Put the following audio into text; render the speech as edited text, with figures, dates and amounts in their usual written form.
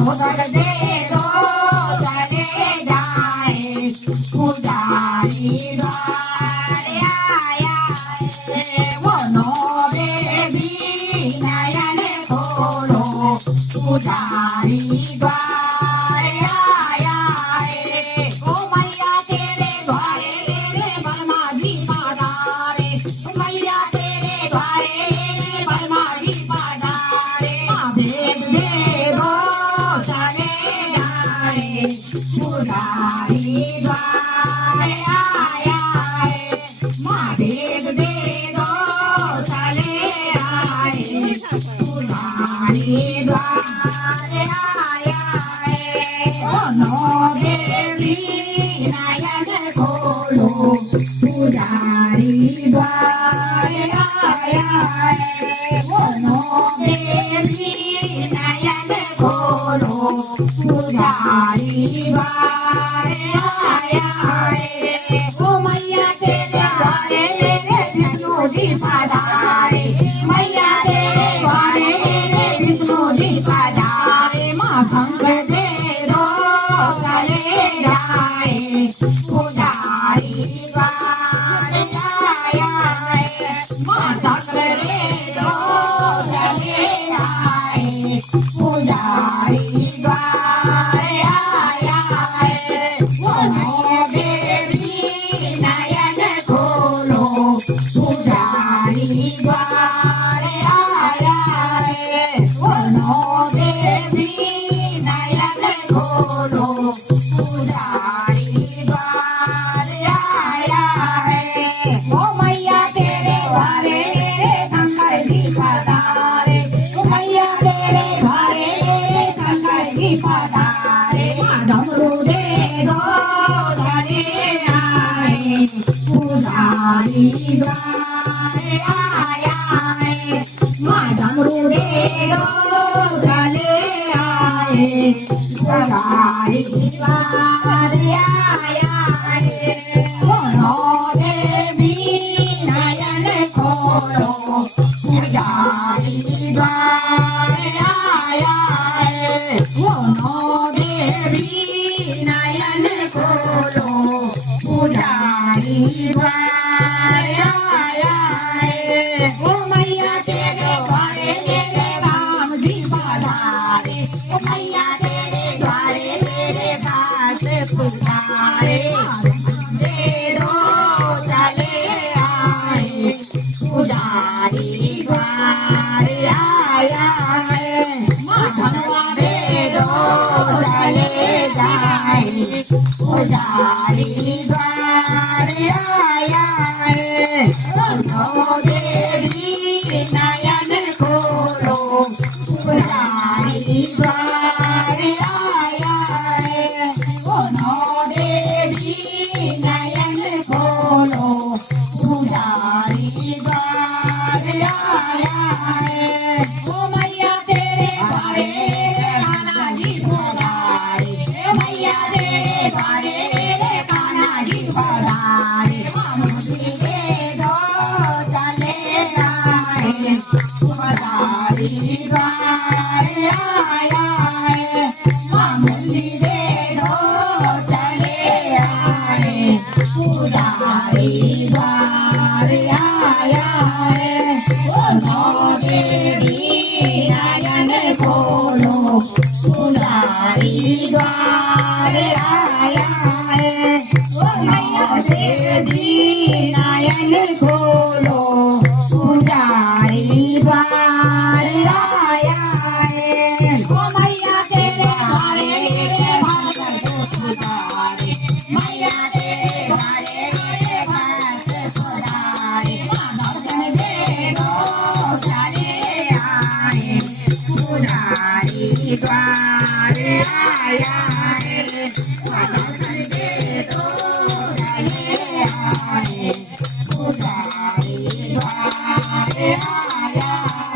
मोदक दे दो चले जाए पुजारी द्वारे आया वो नो देवी नयन खोलो पुजारी द्वारे आया ओ मैया तेरे द्वारे मेरे बर्मा जी पधारे मैया तेरे द्वारे मेरे बर्मा जी पधारे भेद दे दो चले जाए पुजारी द्वारे आया माँ भेद दे दो चले आए पुजारी द्वारे आया ओ नो देवी नयन खोलो पुजारी द्वारे आया ओ नो देवी नयन खोलो पुजारी द्वारे आया ओ मैया तेरे द्वारे मेरे विष्णु जी पधारे मैया तेरे द्वारे मेरे विष्णु जी पधारे माँ शंख दे दो चले जाए पुजारी द्वारे आया माँ चक्र दे दो चले आए पुजारी द्वारे आया वो नो देवी नयन खोलो पुजारी द्वारे आया वो नो देवी नयन खोलो पुजारी द्वारे आया ओ मैया तेरे द्वारे मेरे शंकर जी पधारे ओ मैया तेरे द्वारे मेरे शंकर जी पधारे डमरू दे दो चले आए पुजारी द्वारे आया माँ डमरू दे दो चले आए पुजारी द्वारे आया ओ नो देवी नयन खोलो पुजारी द्वारे आया ओ नो देवी नयन खोलो पुजारी द्वारे आया ओ मैया तेरे द्वारे मेरे राम जी पधारे ओ मैया तेरे द्वारे मेरे दास पुकारे दे दो चले आए पुजारी द्वारे आया माँ धनवा दे दो चले जाए पुजारी द्वारे आया नो देवी नयन खोलो पुजारी द्वारे आया ओ नो देवी नयन खोलो पुजारी द्वारे आया ओ मैया तेरे द्वारे कान्हा जी पधारे मैया तेरे द्वारे मेरे कान्हा जी पधारे मुरली दे दो चले आए पुजारी द्वारे आया माँ मुरली दे दो चले आए पुजारी द्वारे आया ओ नो देवी नयन खोलो पुजारी द्वारे आया ओ मैया देवी नयन खोलो पुजारी द्वारे आया ओ मैया तेरे द्वारे मेरे भक्त पधारे मैया तेरे द्वारे मेरे भक्त पधारे दर्शन दे दो चले आए पुजारी द्वारे आया दर्शन दे दो चले आए पुजारी द्वारे आया